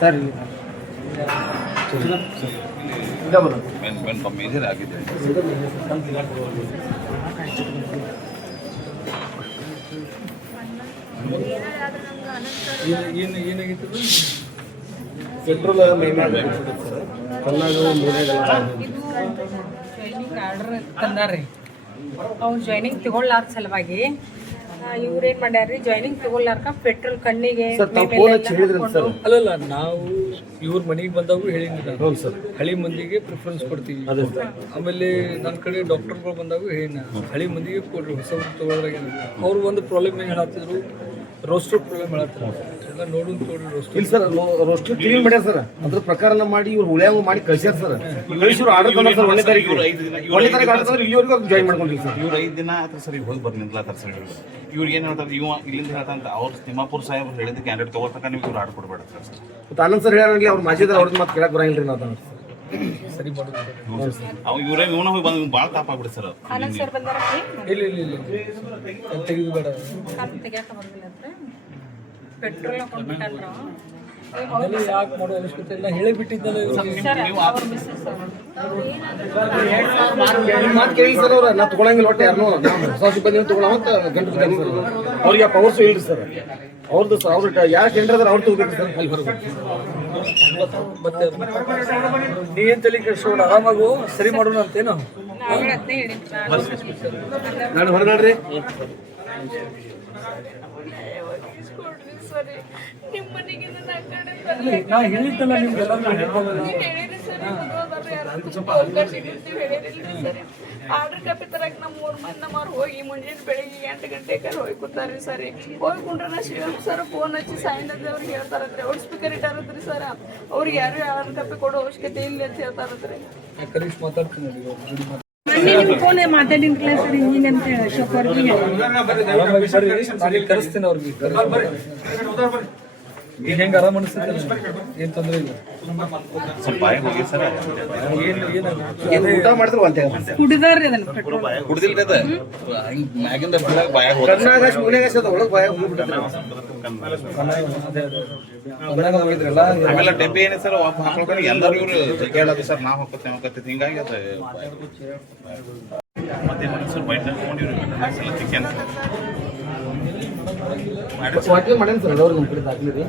Sir major ಆಗಿದೆ. ಏನಾಗಿತ್ತು petrol joining order ತಂದಾರ್ರಿ. ಅವ್ರು ಜಾಯ್ನಿಂಗ್ ತಗೊಳ್ಳಾರ ಸಲುವಾಗಿ ಇವ್ರೇನ್ ಮಾಡ್ಯಾರ್ರಿ, ಜಾಯ್ನಿಂಗ್ ತಗೊಳ್ಳಾರ್ಕ ಪೆಟ್ರೋಲ್ ಕಣ್ಣಿಗೆ ಅಲ್ಲಲ್ಲ ನಾವು ಇವ್ರ ಮನೆಗೆ ಬಂದಾಗೂ ಹೇಳಿಲ್ಲ ಸರ್, ಹಳಿ ಮಂದಿಗೆ ಪ್ರಿಫರೆನ್ಸ್ ಕೊಡ್ತೀವಿ. ಆಮೇಲೆ ನನ್ನ ಕಡೆ ಡಾಕ್ಟರ್ಗಳು ಬಂದಾಗೂ ಹೇಳಿನ ಹಳಿ ಮಂದಿಗೆ ಕೊಡ್ರಿ, ಹೊಸ ತಗೊಳ್ಳೋದ್ರಾಗ ಅವ್ರು ಒಂದು ಪ್ರಾಬ್ಲಮ್ ಏನು ಹೇಳತ್ತಿದ್ರು, ರೋಸ್ಟರ್ ಪ್ರಾಬ್ಲಮ್ ಹೇಳತ್ತಿದ್ರು. ಎಲ್ಲ ನೋಡೋದು ತೋಡ್ರಿ ರೋಸ್ಟರ್ ಇಲ್ಲ ಸರ್, ರೋಸ್ಟರ್ ಕ್ಲೀನ್ ಮಾಡ್ಯಾರ ಸರ್, ಅದ್ರ ಪ್ರಕಾರ ಮಾಡಿ ಇವ್ರು ಉಳ್ಯಾಂಗ ಮಾಡಿ ಕಳ್ಸ್ಯಾರ ಸರ್. ಕಳಿಸಿದ್ರು ಆರ್ಡರ್ ತಂದ ಸರ್, 1ನೇ ತಾರೀಕು ಆರ್ಡರ್ ತಂದ್ರೆ ಇಲ್ಲಿವರೆಗೂ ಜೈನ್ ಮಾಡ್ಕೊಂಡಿಲ್ಲ ಸರ್. ಇವ್ರು 5 ದಿನ ಆಯ್ತು ಸರ್, ಈಗ ಹೋಗಿ ಬರ್ನಿಲ್ಲ ಸರ್. ಇವ್ರು ಏನು ಹೇಳ್ತಾರೆ, ಇವ ಇಲ್ಲಿಂದ ಹೇಳ್ತಾರಂತ ಅವ್ರು ತಿಮ್ಮಾಪುರ ಸಾಹೇಬ್ ಹೇಳಿದ ಕ್ಯಾಂಡಿಡೇಟ್ ತಗೋತಕ್ಕ ನೀವು ಇವ್ರು ಆರ್ಡರ್ ಕೊಡಬೇಡ ಸರ್. ಮತ್ತೆ ಆನಂದ್ ಸರ್ ಹೇಳಿ ಅವ್ರು ಮಾಜಿದ್ರ ಅವ್ರದ್ದು ಮಾತು ಕೇಳಕ್ ಬರಂಗಿಲ್ಲ ರೀ ನಾವು ಸರಿ ಮಾಡೋದು. ಅವ್ ಇವರೇ ಇವನ ಹೋಗಿ ಬಂದು ಭಾಳ ತಾಪ ಆಗ್ಬಿಡಿ ಸರ್. ಆನಂದ್ ಸರ್ ಬಂದಾರ ಇಲ್ಲ ಇಲ್ಲ ಇಲ್ಲ ತೆಗೆದು ಬೇಡ, ತೆಗಿಯಾಕ ಬರ್ದಿಲ್ಲ ಅಂತ ಪೆಟ್ರೋಲ್ ಕೊಂಡ್ಬಿಟ್ಟಲ್ರ. ಯಾಕೆ ಮಾಡೋ ಅವಶ್ಯಕತೆ ಇಲ್ಲ, ಹೇಳಿ ಬಿಟ್ಟಿದ್ದಲ್ಲ ಮಾತು ಕೇಳಿ ಸರ್. ಅವ್ರ ನಾ ತಗೊಳಂಗಿಲ್ಲ ಒಟ್ಟು ಯಾರನ್ನೂ ಹೊಸ ಸಿಬ್ಬಂದಿ ತಗೊಳ ಅಂತ ಗಂಟು ಸರ್. ಅವ್ರಿಗೆ ಆ ಪವರ್ಸು ಇಲ್ರಿ ಸರ್ ಅವ್ರದ್ದು ಸರ್. ಅವ್ರ ಯಾರು ಟೆಂಡರ್ ಅದಾರ ಅವ್ರು ತಗೋಬೇಕು ಸರ್. ಅಲ್ಲಿ ಹೊರಗೆ ಮತ್ತೆ ನೀವೇನು ತಲೆ ಕೆಡಿಸ್ಕೊಂಡು ಆರಾಮಾಗು ಸರಿ ಮಾಡೋಣ ಅಂತೇನು. ನಾನು ಹೊರಗಡ್ರಿ ನಾ ಹೇಳಿದ್ದಲ್ಲ ನಿಮ್ಗೆಲ್ಲ ಆರ್ಡರ್ ಕಾಪಿ ತರಕ್ ನಮ್ಮ 3 ಮಂದಿ ನಮ್ಮವ್ರು ಹೋಗಿ ಮುಂಜಾನೆ ಬೆಳಿಗ್ಗೆ 8 ಗಂಟೆಗೆ ಹೋಗಿ ಕೂತಾರ್ರಿ ಸರಿ. ಹೋಗಿ ಕುಂಡ್ರೆ ಶಿವಮ್ ಸರ್ ಫೋನ್ ಹಚ್ಚಿ ಸಾಯಿನದ ಅವ್ರಿಗೆ ಹೇಳ್ತಾರತ್ರಿ, ಅವ್ರ ಸ್ಪೀಕರ್ ಇಟ್ಟಾರತ್ರಿ ಸರ್. ಅವ್ರಿಗೆ ಯಾರು ಆರ್ಡರ್ ಕಾಪಿ ಕೊಡೋ ಅವಶ್ಯಕತೆ ಇಲ್ಲ ಅಂತ ಹೇಳ್ತಾರತ್ರಿ. ಕರೀಶ್ ಮಾತಾಡ್ತೀನಿ. ಫೋನ್ ಮಾತಾಡಿನ ಸರ್ ಹಿಂಗಂತ ಕರೆಸ್ತೀನಿ ಅವ್ರಿಗೆ. ಈಗ ಹೆಂಗೆ ಆರಾಮ ಅನಿಸ್ತದೆ, ಏನು ತೊಂದರೆ ಇಲ್ಲ. ಸ್ವಲ್ಪ ಬಾಯಿ ಹೋಗಿ ಸರ್. ಊಟ ಮಾಡಿದ್ರು ಅಂತ ಕುಡಿದಾರ್ರಿ ಅದನ್ನ ಪೆಟ್ರೋಲ್ ಕುಡ್ದಿಲ್ರಿ ಅದ ಹಿಂಗ್ ಮ್ಯಾಗಿಂದ ಬಿಡಾಗ ಬಾಯಾಗ ಹೋದ ಕರ್ನಾಟಕ ಮುನೇಗಾಶ ಒಳಗೆ ಬಾಯ ಹೋಗ್ಬಿಟ್ಟಿದ್ರು. ಆಮೇಲೆ ಡಬ್ಬಿ ಏನೇ ಸರ್ ಹಾಕೊಳ್ಕೊಂಡು ಎಲ್ಲರೂ ಇವ್ರು ಜಗ್ಗೆ ಹೇಳೋದು ಸರ್, ನಾವು ಹೋಗ್ತೇವೆ ಹಿಂಗಾಗಿ ಅದು ಮತ್ತೆ ಸರ್ ಬೈಟ್ ತಗೊಂಡಿವ್ರಿ ಚಿಕನ್ ವಾಟ್ಲಿ ಮಾಡ್ಯಾನ ಸರ್. ಅವ್ರು ನಮ್ಮ ಕಡೆ ದಾಖಲೆ.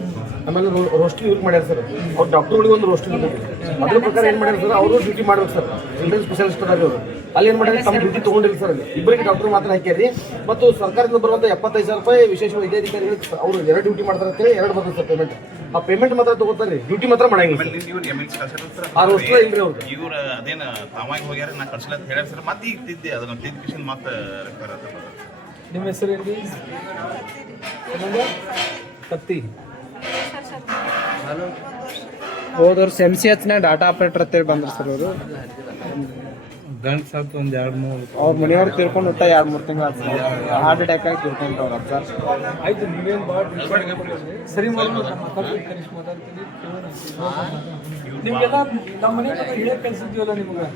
ಆಮೇಲೆ ರೋಸ್ಟಿ ಇವ್ರಿಗೆ ಮಾಡ್ಯಾರ ಸರ್. ಅವ್ರು ಡಾಕ್ಟರ್ಗಳಿಗೆ ಒಂದು ರೋಸ್ಟಿ ಇರ್ತೈತಿ. ಅದ್ರ ಪ್ರಕಾರ ಏನು ಮಾಡ್ಯಾರ ಸರ್, ಅವರು ಡ್ಯೂಟಿ ಮಾಡ್ಬೇಕು ಸರ್. ಚಿಲ್ಡ್ರನ್ ಸ್ಪೆಷಲಿಸ್ಟ್ ಅದಾರ ಅವರು. ಅಲ್ಲಿ ಏನು ಮಾಡ್ಯಾರ, ತಮ್ಮ ಡ್ಯೂಟಿ ತೊಗೊಂಡಿಲ್ಲ ಸರ್. ಇಬ್ಬರಿಗೆ ಡಾಕ್ಟರ್ ಮಾತ್ರ ಹಾಕ್ಯಾರಿ. ಮತ್ತು ಸರ್ಕಾರದಿಂದ ಬರುವಂಥ 75,000 ರೂಪಾಯಿ ವಿಶೇಷ ವೈದ್ಯಾಧಿಕಾರಿಗಳಿಗೆ ಅವ್ರು 2 ಡ್ಯೂಟಿ ಮಾಡ್ತಾರೆ ಅಂತೇಳಿ 2 ಬರ್ತದೆ ಸರ್ ಪೇಮೆಂಟ್. ಆ ಪೇಮೆಂಟ್ ಮಾತ್ರ ತಗೋತಾರೆ ರೀ, ಡ್ಯೂಟಿ ಮಾತ್ರ ಮಾಡಂಗಿಲ್ಲ. ಆ ರೋಸ್ಟರ್ ಇಲ್ರಿ ಅವ್ರು. ಇವ್ರು ಅದೇನು ತಾವಾಗಿ ಹೋಗ್ಯಾರ, ನಾ ಕಳ್ಸಿಲ್ಲ ಅಂತ ಹೇಳ್ಯಾರ ಸರ್. ಮತ್ತೆ ಈಗ ತಿದ್ದೆ ಅದನ್ನ ತಿದ್ದ ಕಿಶನ್ ಮತ್ತೆ ರೆಫರ್ ಆಗ್ತದೆ. ನಿಮ್ಮ ಹೆಸರು ಏನು? ಕತ್ತಿ. ಹೋದ ವರ್ಷ MCH ಡಾಟಾ ಆಪರೇಟರ್ ಅಂತೇಳಿ ಬಂದ್ರು ಸರ್. ಅವರು ಗಂಟು ಸಾತ್ ಒಂದು 2-3 ಅವ್ರ ಮನೆಯವ್ರು ತಿರ್ಕೊಂಡು ಊಟ 2-3 ತಿಂಗಳು ಹಾರ್ಟ್ ಅಟ್ಯಾಕ್ ಆಗಿ ತಿರ್ಕೊಂಡ್ರವ್ರ ಸರ್. ಆಯ್ತು, ನೀವೇನು ಭಾಳ ಸರಿ ಮಾಡಿ ಕರೀಶ್ ಮಾತಾಡ್ತೀನಿ. ನಿಮಗೆಲ್ಲ ನಮ್ಮ ಮನೆಗೆ ಹೇಳಿ ಕಳ್ಸಿದ್ದೀವಲ್ಲ ನಿಮ್ಗೆ,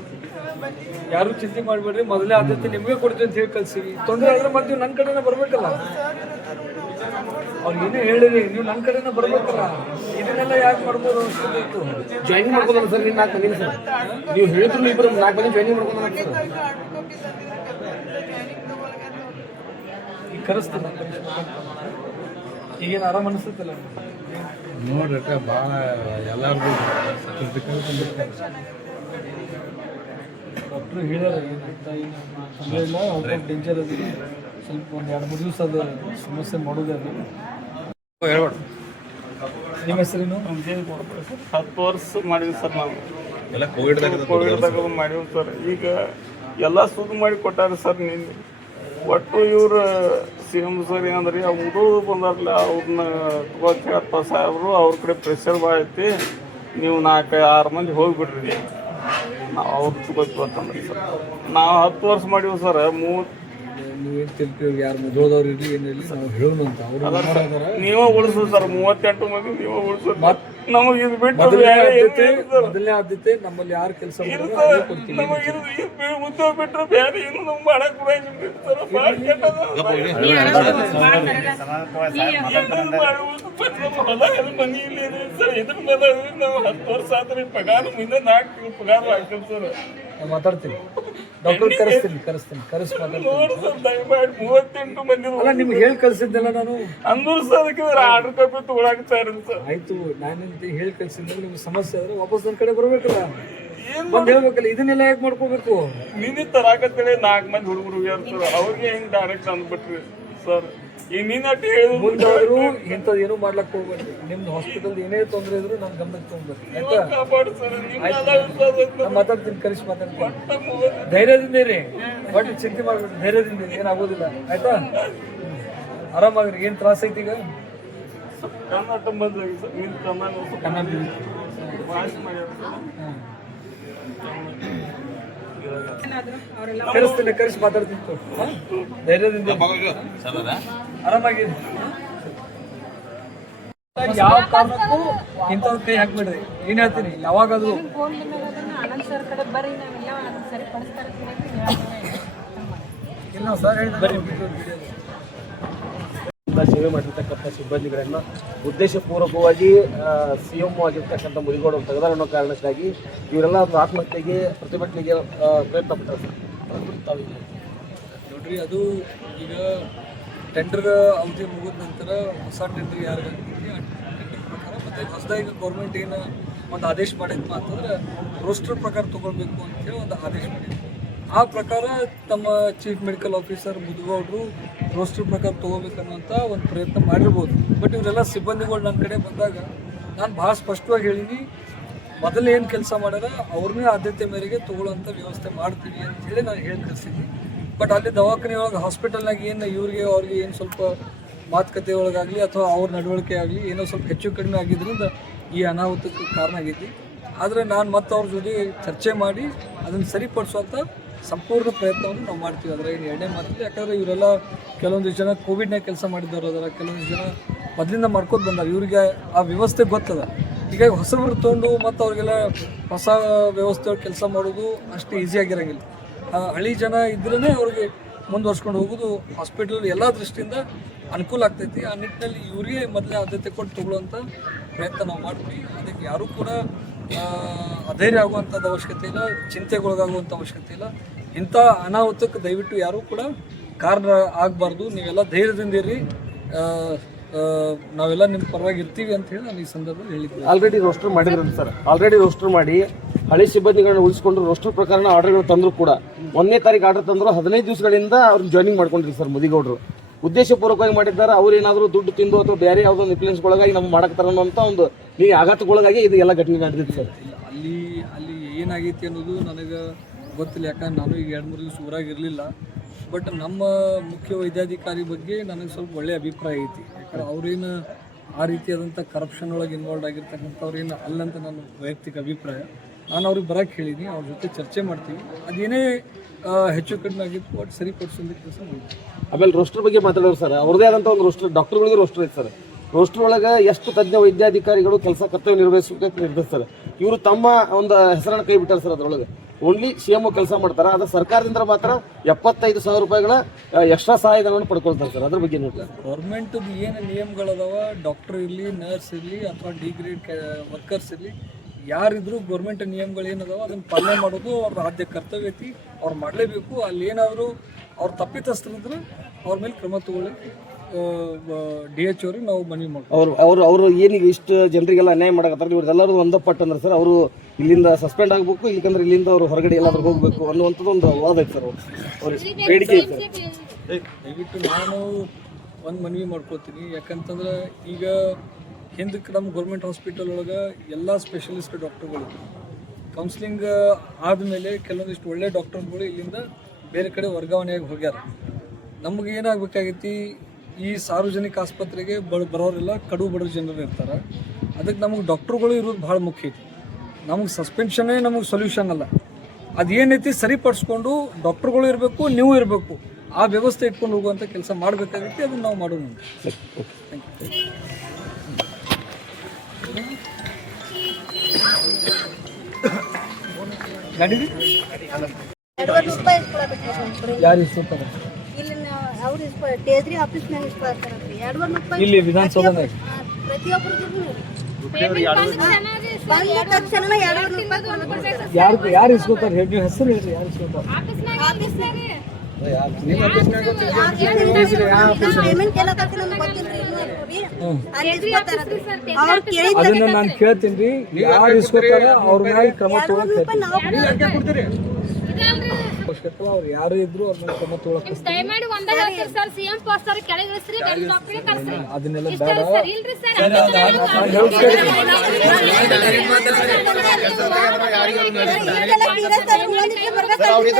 ಯಾರು ಚಿಂತೆ ಮಾಡಬೇಡ್ರಿ. ಮೊದಲೇ ಆದ್ಯತೆ ನಿಮಗೆ ಕೊಡ್ತೀವಿ ಅಂತ ಹೇಳಿ ಕಳ್ಸಿವಿ. ತೊಂದರೆ ಆದ್ರೆ ಮತ್ತೆ ನನ್ನ ಕಡೆನೇ ಬರ್ಬೇಕಲ್ಲ. ಅವ್ರು ಏನೇ ಹೇಳಿರಿ, ನೀವು ನನ್ನ ಕಡೆನೇ ಬರ್ಬೇಕಲ್ಲ. ಇದನ್ನೆಲ್ಲ ಯಾಕೆ ಮಾಡ್ಬೋದು ಅನ್ಸ್ತಿತ್ತು. ಜಾಯ್ನಿಂಗ್ ಮಾಡ್ಕೊಂಡ ಸರ್. ನೀವು 4 ಮಂದಿ ಸರ್, ನೀವು ಹೇಳಿದ್ರು ಇಬ್ಬರು 4 ಮಂದಿ ಜಾಯ್ನಿಂಗ್ ಮಾಡ್ಕೊಂಡ ಸರ್. ಈಗ ಕರೆಸ್ತೀನಿ. ಈಗೇನು ಆರಾಮ ಅನಿಸ್ತೈತಲ್ಲ ನೋಡ್ರಿ, ಭಾಳ ಎಲ್ಲರಿಗೂ ಡಾಕ್ಟ್ರು ಹೇಳ್ಯಾರ ಏನಂತ. ಏನು ತೊಂದರೆ ಇಲ್ಲ, ಔಟ್ ಆಫ್ ಡೇಂಜರ್ ಅದು. ಸ್ವಲ್ಪ ಒಂದು 2-3 ದಿವಸ ಅದು ಸಮಸ್ಯೆ ಮಾಡೋದೇ ಅದು. ಹೇಳ್ಬೇಡ. ನಿಮ್ಮ ಹೆಸರೇನು? 10 ವರ್ಷ ಮಾಡಿದ್ವಿ ಸರ್. ನಾವು ಎಲ್ಲ ಕೋವಿಡ್ದಾಗ ಮಾಡಿವಿ ಸರ್. ಈಗ ಎಲ್ಲ ಸುದ್ದಿ ಮಾಡಿ ಕೊಟ್ಟಾರೆ ಸರ್. ನಿನ್ನೆ ಒಟ್ಟು ಇವ್ರು CM ಸರ್ ಏನಂದ್ರಿ, ಆ ಉಡೋದು ಬಂದಾರಲ್ಲ ಅವ್ರನ್ನ ತಗೋಪ್ಪ ಸಾಹೇಬರು, ಅವ್ರ ಕಡೆ ಪ್ರೆಷರ್ ಭಾಳ ಐತಿ, ನೀವು 4-6 ಮಂದಿ ಹೋಗಿಬಿಡ್ರಿ, ನಾವು ಅವ್ರು ತಗೋತೀವತ್ತಂದ್ರಿ ಸರ್. ನಾವು 10 ವರ್ಷ ಮಾಡೀವಿ ಸರ್. ನೀವೇನು ತಿಳ್ತೀವಿ, ಯಾರು ಮದುವೆದವ್ರು ಇರಲಿ ಏನಿರಲಿ ನಾವು ಹೇಳೋಣ ಅಂತ. ಅವ್ರು ನೀವೇ ಉಳಿಸೋದು ಸರ್. 38 ಮಂದಿ ನೀವೇ ಉಳಿಸೋದು. ನಮಗೆ ಇದು ಬಿಟ್ಟು ಮೊದಲನೇ ಬೇರೆ ಏನೂ ಆದ್ಯತೆ ಇಲ್ಲ ಸರ್. ಮೊದಲನೇ ಆದ್ಯತೆ ನಮ್ಮಲ್ಲಿ ಯಾರು ಕೆಲಸ ಇಲ್ಲ ಮಾಡ್ತಾರೆ ಸರ್, ಅದೇ ಕೊಡ್ತೀವಿ. ನಮಗೆ ಉದ್ಯೋಗ ಬಿಟ್ಟರೆ ಬೇರೆ ಏನು ನಮ್ಗೆ ಮಾಡಕ್ ಬರಂಗಿಲ್ಲ ಸರ್. ಭಾಳ ಕೆಟ್ಟದ. ಹೊಲ ಎಲ್ಲ ಮನೆ ಇಲ್ಲಿ ಇದೆ ಸರ್. ಇದ್ರ ಮೇಲೆ ನಾವು 10 ವರ್ಷ ಆದ್ರೆ ಪಗಾರ ಮುಂದೆ 4 ತಿಂಗಳು ಪಗಾರ ಹಾಕ್ತೇವೆ ಸರ್. ನಾನು ಮಾತಾಡ್ತೀನಿ, ಡಾಕ್ಟರ್ ಕರೆಸಿ ಮಾತಾಡ್ತೀನಿ. ನೋಡಿ ಸರ್, ದಯಮಾಡಿ 38 ಮಂದಿ ಅಲ್ಲ ನಿಮ್ಗೆ ಹೇಳಿ ಕಳ್ಸಿದ್ದೆಲ್ಲ ನಾನು ಅಂದ್ರು ಸರ್ ಅದಕ್ಕೆ ಆರ್ಡರ್ ಕಾಪಿ ತಗೊಳಕ್ ಸರ್ ಸರ್. ಆಯ್ತು, ನಾನಂತ ಹೇಳಿ ಕಳ್ಸಿದ್ದೆ. ನಿಮ್ಗೆ ಸಮಸ್ಯೆ ಆದ್ರೆ ವಾಪಸ್ ನನ್ನ ಕಡೆ ಬರ್ಬೇಕಲ್ಲ, ಬಂದು ಹೇಳ್ಬೇಕಲ್ಲ. ಇದನ್ನೆಲ್ಲ ಯಾಕೆ ಮಾಡ್ಕೋಬೇಕು? ನಿನ್ನೆ ತರಾಕತ್ತೇಳಿ 4 ಮಂದಿ ಹುಡುಗರು ಹೋಗ್ಯಾರ ಸರ್. ಅವ್ರಿಗೆ ಹೆಂಗ್ ಡೈರೆಕ್ಟ್ ಅಂದ್ಬಿಟ್ರಿ ಸರ್. ಈಗ ನೀನ್ ಅಟ್ಟು ಮುಂದಾದ್ರೂ ಇಂಥದ್ದು ಏನೂ ಮಾಡ್ಲಕ್ಕೆ ಹೋಗ್ಬೇಡಿ. ನಿಮ್ದು ಹಾಸ್ಪಿಟಲ್ ಏನೇ ತೊಂದರೆ ಇದ್ರು ನಾನು ಗಮನಕ್ಕೆ ತಗೊಂಡ್ಬರ್ತೀನಿ, ಆಯ್ತಾ? ಕಾಪಾಡು ಸರ್. ನಾನು ಮಾತಾಡ್ತೀನಿ, ಕರೆಸಿ ಮಾತಾಡ್ತೀನಿ. ಧೈರ್ಯದಿಂದ ಇರಿ, ಒಟ್ಟು ಚಿಂತೆ ಮಾಡ್ಬೇಡಿ, ಧೈರ್ಯದಿಂದ ಇರಿ, ಏನಾಗೋದಿಲ್ಲ, ಆಯ್ತಾ? ಆರಾಮಾಗ್ರಿ. ಏನು ತ್ರಾಸ ಐತಿ ಈಗ? ಕರ್ನಾಟಕ ಬಂದಾಗ ಸರ್ ನಿನ್ ಕನ್ನಡ ವಾಶ್ ಮಾಡ್ಯಾರ ಸರ್. ಏನಾದ್ರು ಅವರೆಲ್ಲ ಕರೆಸ್ತೀನಿ, ಕರೆಸಿ ಮಾತಾಡ್ತೀನಿ ತಗೋ. ಹಾ? ಧೈರ್ಯದಿಂದ ಇರಿ. ಆರಾಮಾಗಿರಿ. ಯಾವ ಕಾರಣಕ್ಕೂ ಇಂಥವ್ರ ಕೈ ಹಾಕ್ಬೇಡ್ರಿ. ಏನ್ ಹೇಳ್ತೀನಿ, ಯಾವಾಗಾದ್ರೂ ಫೋನ್ ಮೇಲೆ ಅದನ್ನ ಆನಂದ್ ಸರ್ ಕಡೆ ಬರ್ರಿ, ನಾವೆಲ್ಲ ಅದನ್ನ ಸರಿಪಡಿಸ್ತಾರೆ ಅಂತ ಹೇಳ್ತೀವಿ. ಇಲ್ಲ ಸರ್, ಬರ್ರಿ. ಸೇವೆ ಮಾಡಿರ್ತಕ್ಕಂಥ ಸಿಬ್ಬಂದಿಗಳನ್ನ ಉದ್ದೇಶಪೂರ್ವಕವಾಗಿ CM ಆಗಿರ್ತಕ್ಕಂಥ ಮುದಿಗೌಡ ತೆಗೆದಾರ ಅನ್ನೋ ಕಾರಣಕ್ಕಾಗಿ ಇವರೆಲ್ಲ ಒಂದು ಆತ್ಮಹತ್ಯೆಗೆ ಪ್ರತಿಭಟನೆಗೆ ಪ್ರಯತ್ನ ಪಡ್ತಾರೆ ಸರ್. ನೋಡ್ರಿ, ಅದು ಈಗ ಟೆಂಡರ್ ಅವಧಿ ಮುಗಿದ ನಂತರ ಹೊಸ ಟೆಂಡರ್ ಯಾರು ಹಾಕ್ತೀವಿ ಆ ಟೆಂಡರ್ ಪ್ರಕಾರ ಮತ್ತೆ ಹೊಸದಾಗಿ ಗೌರ್ಮೆಂಟ್ ಏನು ಒಂದು ಆದೇಶ ಮಾಡಿದ್ಮ ಅಂತಂದ್ರೆ ರೋಸ್ಟರ್ ಪ್ರಕಾರ ತೊಗೊಳ್ಬೇಕು ಅಂತೇಳಿ ಒಂದು ಆದೇಶ ಮಾಡಿದ್ವಿ. ಆ ಪ್ರಕಾರ ತಮ್ಮ ಚೀಫ್ ಮೆಡಿಕಲ್ ಆಫೀಸರ್ ಮುದುಗೌಡರು ರೋಸ್ಟರ್ ಪ್ರಕಾರ ತೊಗೋಬೇಕನ್ನುವಂಥ ಒಂದು ಪ್ರಯತ್ನ ಮಾಡಿರ್ಬೋದು. ಬಟ್ ಇವರೆಲ್ಲ ಸಿಬ್ಬಂದಿಗಳು ನನ್ನ ಕಡೆ ಬಂದಾಗ ನಾನು ಭಾಳ ಸ್ಪಷ್ಟವಾಗಿ ಹೇಳೀನಿ, ಮೊದಲು ಏನು ಕೆಲಸ ಮಾಡ್ಯಾರ ಅವ್ರನ್ನೇ ಆದ್ಯತೆ ಮೇರೆಗೆ ತೊಗೊಳ್ಳೋಂಥ ವ್ಯವಸ್ಥೆ ಮಾಡ್ತೀವಿ ಅಂತೇಳಿ ನಾನು ಹೇಳಿ ಕಳಿಸಿದ್ದೀನಿ. ಬಟ್ ಅಲ್ಲಿ ದವಾಖಾನೆ ಒಳಗೆ ಹಾಸ್ಪಿಟಲ್ನಾಗ ಏನು ಅವ್ರಿಗೆ ಏನು ಸ್ವಲ್ಪ ಮಾತುಕತೆ ಒಳಗಾಗಲಿ ಅಥವಾ ಅವ್ರ ನಡವಳಿಕೆ ಆಗಲಿ ಏನೋ ಸ್ವಲ್ಪ ಹೆಚ್ಚು ಕಡಿಮೆ ಆಗಿದ್ದರಿಂದ ಈ ಅನಾಹುತಕ್ಕೆ ಕಾರಣ ಆಗೈತಿ. ಆದರೆ ನಾನು ಮತ್ತೆ ಅವ್ರ ಜೊತೆ ಚರ್ಚೆ ಮಾಡಿ ಅದನ್ನು ಸರಿಪಡಿಸುವಂಥ ಸಂಪೂರ್ಣ ಪ್ರಯತ್ನವನ್ನು ನಾವು ಮಾಡ್ತೀವಿ. ಅದರ ಏನು ಎರಡನೇ ಮಾತಿಲ್ಲ. ಯಾಕಂದರೆ ಇವರೆಲ್ಲ ಕೆಲವೊಂದಿಷ್ಟು ಜನ ಕೋವಿಡ್ನಾಗ ಕೆಲಸ ಮಾಡಿದವರು ಅದರ, ಕೆಲವೊಂದಿಷ್ಟು ಜನ ಮೊದಲಿಂದ ಮಾಡ್ಕೊಂಡು ಬಂದಾರೆ. ಇವರಿಗೆ ಆ ವ್ಯವಸ್ಥೆ ಗೊತ್ತದ. ಹೀಗಾಗಿ ಹೊಸಬರು ತೊಗೊಂಡು ಮತ್ತು ಅವ್ರಿಗೆಲ್ಲ ಹೊಸ ವ್ಯವಸ್ಥೆ ಕೆಲಸ ಮಾಡೋದು ಅಷ್ಟು ಈಸಿಯಾಗಿರೋಂಗಿಲ್ಲ. ಹಳ್ಳಿ ಜನ ಇದ್ರೇ ಅವ್ರಿಗೆ ಮುಂದುವರ್ಸ್ಕೊಂಡು ಹೋಗೋದು ಹಾಸ್ಪಿಟಲ್ ಎಲ್ಲ ದೃಷ್ಟಿಯಿಂದ ಅನುಕೂಲ ಆಗ್ತೈತಿ. ಆ ನಿಟ್ಟಿನಲ್ಲಿ ಇವರಿಗೆ ಮೊದಲೇ ಆದ್ಯತೆ ಕೊಟ್ಟು ತೊಗೊಳ್ಳೋಂಥ ಪ್ರಯತ್ನ ನಾವು ಮಾಡ್ತೀವಿ. ಅದಕ್ಕೆ ಯಾರೂ ಕೂಡ ಅಧೈರ್ಯ ಆಗುವಂಥದ್ದು ಅವಶ್ಯಕತೆ ಇಲ್ಲ, ಚಿಂತೆಗೊಳಗಾಗುವಂಥ ಅವಶ್ಯಕತೆ ಇಲ್ಲ. ಇಂಥ ಅನಾಹುತಕ್ಕೆ ದಯವಿಟ್ಟು ಯಾರೂ ಕೂಡ ಕಾರಣ ಆಗಬಾರ್ದು. ನೀವೆಲ್ಲ ಧೈರ್ಯದಿಂದ ಇರಿ, ನಾವೆಲ್ಲ ನಿಮ್ಮ ಪರವಾಗಿ ಇರ್ತೀವಿ ಅಂತ ಹೇಳಿ ನಾನು ಈ ಸಂದರ್ಭದಲ್ಲಿ ಹೇಳಿದ್ದೆ. ಆಲ್ರೆಡಿ ರೋಸ್ಟರ್ ಮಾಡಿದ್ರು ಸರ್. ಆಲ್ರೆಡಿ ರೋಸ್ಟರ್ ಮಾಡಿ ಹಳೆ ಸಿಬ್ಬಂದಿಗಳನ್ನ ಉಳಿಸ್ಕೊಂಡು ರೋಸ್ಟರ್ ಪ್ರಕಾರ ಆರ್ಡರ್ಗಳು ತಂದ್ರು ಕೂಡ 1ನೇ ತಾರೀಕು ಆರ್ಡರ್ ತಂದ್ರು 15 ದಿವಸಗಳಿಂದ ಅವ್ರನ್ನ ಜಾಯ್ನಿಂಗ್ ಮಾಡ್ಕೊಂಡ್ರಿ ಸರ್ ಮುದಿಗೌಡರು. ಉದ್ದೇಶಪೂರ್ವಕವಾಗಿ ಮಾಡಿದ್ದಾರೆ. ಅವ್ರು ಏನಾದರೂ ದುಡ್ಡು ತಿಂದು ಅಥವಾ ಬೇರೆ ಯಾವುದೋ ಇನ್ಫ್ಲೂಯೆನ್ಸ್ಗೊಳಗಾಗಿ ನಮ್ಗೆ ಮಾಡಕ್ತಾರ ಅನ್ನೋಂಥ ಒಂದು ನೀವು ಆಘಾತಗೊಳಗಾಗಿ ಇದು ಎಲ್ಲ ಘಟನೆ ನಡೆದಿತ್ತು ಸರ್. ಅಲ್ಲಿ ಏನಾಗೈತಿ ಅನ್ನೋದು ನನಗೆ ಗೊತ್ತಿಲ್ಲ, ಯಾಕಂದ್ರೆ ನಾನು ಈಗ 2-3 ದಿವಸ ಊರಾಗಿರಲಿಲ್ಲ. ಬಟ್ ನಮ್ಮ ಮುಖ್ಯ ವೈದ್ಯಾಧಿಕಾರಿ ಬಗ್ಗೆ ನನಗೆ ಸ್ವಲ್ಪ ಒಳ್ಳೆಯ ಅಭಿಪ್ರಾಯ ಐತಿ. ಯಾಕಂದ್ರೆ ಅವ್ರೇನು ಆ ರೀತಿಯಾದಂಥ ಕರಪ್ಷನ್ ಒಳಗೆ ಇನ್ವಾಲ್ವ್ ಆಗಿರ್ತಕ್ಕಂಥವ್ರೇನು ಅಲ್ಲಂತ ನನ್ನ ವೈಯಕ್ತಿಕ ಅಭಿಪ್ರಾಯ. ನಾನು ಅವ್ರಿಗೆ ಬರೋಕ್ಕೆ ಹೇಳಿದ್ದೀನಿ, ಅವ್ರ ಜೊತೆ ಚರ್ಚೆ ಮಾಡ್ತೀವಿ. ಅದೇನೇ ಹೆಚ್ಚು ಕಡಿಮೆ ಆಗಿತ್ತು ಒಟ್ಟು ಸರಿಪಡಿಸೋದಕ್ಕೆ ಕೆಲಸ ಮಾಡ್ತೀವಿ. ಆಮೇಲೆ ರೋಸ್ಟರ್ ಬಗ್ಗೆ ಮಾತಾಡೋರು ಸರ್, ಅವ್ರದೇ ಆದಂಥ ಒಂದು ರೋಸ್ಟರ್, ಡಾಕ್ಟರ್ಗಳಿಗೆ ರೋಸ್ಟರ್ ಐತೆ ಸರ್. ರೋಸ್ಟರ್ ಒಳಗೆ ಎಷ್ಟು ತಜ್ಞ ವೈದ್ಯಾಧಿಕಾರಿಗಳು ಕೆಲಸ ಕರ್ತವ್ಯ ನಿರ್ವಹಿಸಬೇಕು ನಿರ್ಧರಿಸ್ತಾರೆ. ಇವರು ತಮ್ಮ ಒಂದು ಹೆಸರನ್ನು ಕೈ ಬಿಟ್ಟಾರೆ ಸರ್. ಅದರೊಳಗೆ ಓನ್ಲಿ CM ಕೆಲಸ ಮಾಡ್ತಾರೆ. ಅದು ಸರ್ಕಾರದಿಂದ ಮಾತ್ರ 75,000 ರೂಪಾಯಿಗಳ ಎಕ್ಸ್ಟ್ರಾ ಸಹಾಯಧನವನ್ನು ಪಡ್ಕೊಳ್ತಾರೆ ಸರ್. ಅದ್ರ ಬಗ್ಗೆ ನೋಡ್ತಾರೆ. ಗೌರ್ಮೆಂಟ್ದು ಏನು ನಿಯಮಗಳದಾವ, ಡಾಕ್ಟರ್ ಇರಲಿ, ನರ್ಸ್ ಇರಲಿ ಅಥವಾ ಡಿಗ್ರೇಡ್ ವರ್ಕರ್ಸ್ ಇರಲಿ, ಯಾರಿದ್ರು ಗೌರ್ಮೆಂಟ್ ನಿಯಮಗಳು ಏನದಾವ ಅದನ್ನು ಪಾಲನೆ ಮಾಡೋದು ಅವ್ರ ಆದ್ಯ ಕರ್ತವ್ಯ ಐತಿ. ಅವ್ರು ಮಾಡಲೇಬೇಕು. ಅಲ್ಲಿ ಏನಾದರೂ ಅವ್ರು ತಪ್ಪಿತಸ್ಥರಿದ್ರೆ ಅವ್ರ ಮೇಲೆ ಕ್ರಮ ತಗೊಳ್ಳಿ DH ಅವ್ರಿಗೆ ನಾವು ಮನವಿ ಮಾಡ್ತೀವಿ. ಅವರು ಏನೀಗ ಇಷ್ಟು ಜನರಿಗೆಲ್ಲ ಅನ್ಯಾಯ ಮಾಡಕತ್ತಾರೆ, ಇವ್ರದ್ದೆಲ್ಲರೂ ಒಂದಪ್ಪಟ್ಟು ಅಂದ್ರೆ ಸರ್ ಅವರು ಇಲ್ಲಿಂದ ಸಸ್ಪೆಂಡ್ ಆಗಬೇಕು, ಇಲ್ಲಿಕಂದ್ರೆ ಇಲ್ಲಿಂದ ಅವರು ಹೊರಗಡೆ ಎಲ್ಲಾದ್ರೂ ಹೋಗಬೇಕು ಅನ್ನುವಂಥದ್ದು ಒಂದು ವಾದ ಐತೆ ಸರ್. ಅವ್ರ ಬೇಡಿಕೆ ಐತೆ ಸರ್. ದಯವಿಟ್ಟು ನಾನು ಒಂದು ಮನವಿ ಮಾಡ್ಕೋತೀನಿ. ಯಾಕಂತಂದ್ರೆ ಈಗ ಹಿಂದಕ್ಕೆ ನಮ್ಮ ಗೌರ್ಮೆಂಟ್ ಹಾಸ್ಪಿಟಲ್ ಒಳಗೆ ಎಲ್ಲ ಸ್ಪೆಷಲಿಸ್ಟ್ ಡಾಕ್ಟರ್ಗಳು ಕೌನ್ಸಿಲಿಂಗ್ ಆದಮೇಲೆ ಕೆಲವೊಂದಿಷ್ಟು ಒಳ್ಳೆ ಡಾಕ್ಟರ್ಗಳು ಇಲ್ಲಿಂದ ಬೇರೆ ಕಡೆ ವರ್ಗಾವಣೆಯಾಗಿ ಹೋಗ್ಯಾರ. ನಮಗೆ ಏನಾಗಬೇಕಾಗೈತಿ, ಈ ಸಾರ್ವಜನಿಕ ಆಸ್ಪತ್ರೆಗೆ ಬರೋರೆಲ್ಲ ಕಡು ಬಡ ಜನರು ಇರ್ತಾರೆ. ಅದಕ್ಕೆ ನಮಗೆ ಡಾಕ್ಟ್ರುಗಳು ಇರೋದು ಭಾಳ ಮುಖ್ಯ ಐತಿ. ನಮಗೆ ಸಸ್ಪೆನ್ಷನ್ನೇ ನಮಗೆ ಸೊಲ್ಯೂಷನ್ ಅಲ್ಲ. ಅದೇನೈತಿ ಸರಿಪಡಿಸ್ಕೊಂಡು ಡಾಕ್ಟ್ರುಗಳು ಇರಬೇಕು, ನೀವು ಇರಬೇಕು, ಆ ವ್ಯವಸ್ಥೆ ಇಟ್ಕೊಂಡು ಹೋಗುವಂಥ ಕೆಲಸ ಮಾಡಬೇಕಾಗೈತಿ. ಅದನ್ನು ನಾವು ಮಾಡೋಣ. Thank you. ಗಾಡಿಗೆ ₹200 ಇಸ್ಕೊಳಕತ್ತೀವಿ ಯಾರು ಇಸ್ಕೊತಾರೆ ಇಲ್ಲಿ ಅವ್ರು ಟೇಜ್ರಿ ಆಫೀಸ್ನಾಗ ಇಸ್ಕೊಳತ್ತಾರಲ್ರಿ ₹200 ಇಲ್ಲಿ ವಿಧಾನಸೌಧದಾಗ ಪ್ರತಿಯೊಬ್ಬರಿಗೂ ಬಂದ ತಕ್ಷಣ ₹200 ಯಾರು ಇಸ್ಕೊತಾರೆ ಹೇಳಿ ನೀವು ಹೆಸರು ಹೇಳ್ರಿ ಯಾರು ಇಸ್ಕೊತಾರೆ ಪೇಮೆಂಟ್ ಎಲ್ಲ ನಮ್ಗೆ ಗೊತ್ತಿಲ್ರಿ ಅವ್ರು ಕೇಳಿದ ಅದನ್ನ ನಾನು ಕೇಳ್ತೀನಿ ರೀ ಯಾರು ಇಸ್ಕೊತಾರ ಅವ್ರ ಮೇಲೆ ಕ್ರಮ ತಗೊಳಕ್ ಅವ್ರು ಯಾರು ಇದ್ರು ಅವ್ರ ಮೇಲೆ ಕ್ರಮ ತಗೊಳಕ್ ದಯಮಾಡಿ ಒಂದೇ ಹೇಳ್ತೀರಿ ಸರ್ ಸಿಎಂ ಪೋಸ್ಟರ್ ಕೆಳಗೆ ಇಳಿಸ್ರಿ ಗಂಡ ಮಕ್ಕಳಿಗೆ ಕಳ್ಸ್ರಿ ಅದನ್ನೆಲ್ಲ ಇಷ್ಟ ಬೇಡ ಸರ್ ಇಲ್ರಿ ಸರ್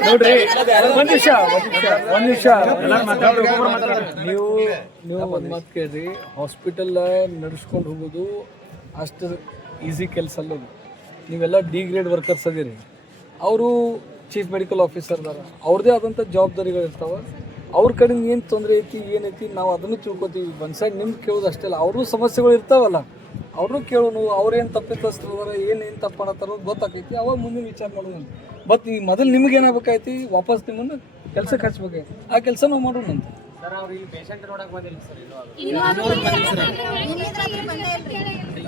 ನೋಡ್ರಿ ಒಂದ್ ನಿಮಿಷ ನೀವು ಒಂದ್ ಮಾತು ಕೇಳ್ರಿ ಹಾಸ್ಪಿಟಲ್ ನಡೆಸ್ಕೊಂಡು ಹೋಗೋದು ಅಷ್ಟು ಈಸಿ ಕೆಲಸ ಅಲ್ಲ ಅದು. ನೀವೆಲ್ಲ ಡಿ ಗ್ರೇಡ್ ವರ್ಕರ್ಸ್ ಅದೀರಿ. ಅವರು ಚೀಫ್ ಮೆಡಿಕಲ್ ಆಫೀಸರ್ ಅದಾರ, ಅವ್ರದ್ದೇ ಆದಂಥ ಜವಾಬ್ದಾರಿಗಳು ಇರ್ತಾವೆ. ಅವ್ರ ಕಡೆಯಿಂದ ಏನು ತೊಂದರೆ ಐತಿ ಏನೈತಿ ನಾವು ಅದನ್ನು ತಿಳ್ಕೊತೀವಿ. ಒಂದು ಸೈಡ್ ನಿಮ್ಗೆ ಕೇಳೋದು ಅಷ್ಟೇ ಅಲ್ಲ, ಅವ್ರನ್ನೂ ಸಮಸ್ಯೆಗಳು ಇರ್ತಾವಲ್ಲ, ಅವ್ರನ್ನೂ ಕೇಳೋನು. ಅವ್ರೇನು ತಪ್ಪಿತಸ್ಥರದಾರ ಏನೇನು ತಪ್ಪು ಮಾಡತ್ತಾರೋ ಗೊತ್ತಾಕೈತಿ, ಅವಾಗ ಮುಂದಿನ ವಿಚಾರ ಮಾಡೋಣ. ಬಟ್ ಈ ಮೊದಲು ನಿಮ್ಗೆ ಏನಾಗಬೇಕಾಯ್ತಿ, ವಾಪಸ್ ನಿಮ್ಮನ್ನು ಕೆಲ್ಸಕ್ಕೆ ಹಚ್ಬೇಕಾಯ್ತು. ಆ ಕೆಲಸ ನಾವು ಮಾಡೋಣ ಅಂತ.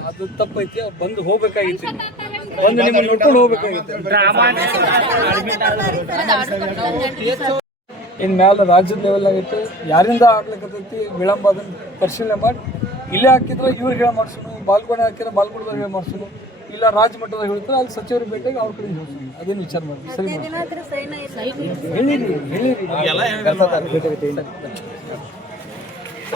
ಅದು ತಪ್ಪೈತಿ, ಅವ್ರು ಬಂದು ಹೋಗ್ಬೇಕಾಗಿತ್ತು, ಬಂದು ನಿಮ್ಮನ್ನು ನೋಡ್ಕೊಂಡು ಹೋಗ್ಬೇಕಾಗಿತ್ತು. ಇನ್ನು ಮ್ಯಾಲೆ ರಾಜ್ಯದ ಲೆವೆಲ್ ಆಗಿತ್ತು, ಯಾರಿಂದ ಆಗ್ಲಿಕ್ಕತ್ತೈತಿ ವಿಳಂಬ ಅದನ್ನು ಪರಿಶೀಲನೆ ಮಾಡಿ ಇಲ್ಲೇ ಹಾಕಿದ್ರೆ ಇವ್ರಿಗೆ ಹೇಳಿ ಮಾಡಿಸೋಣ, ಬಾಲ್ಕೋಣೆ ಹಾಕಿದ್ರೆ ಬಾಲ್ಕೋಣದಾಗ ಹೇಳಿ ಮಾಡಿಸೋಣ, ಇಲ್ಲ ರಾಜ್ಯ ಮಟ್ಟದಾಗ ಹೇಳ್ತಾರೆ ಅಲ್ಲಿ ಸಚಿವರು ಭೇಟಿಯಾಗಿ ಅವ್ರ ಕಡೆ ಹೇಳ್ತೀನಿ. ಅದೇನು ವಿಚಾರ ಮಾಡಿ ಸರಿ ಮಾಡಿ ಹೇಳಿರಿ.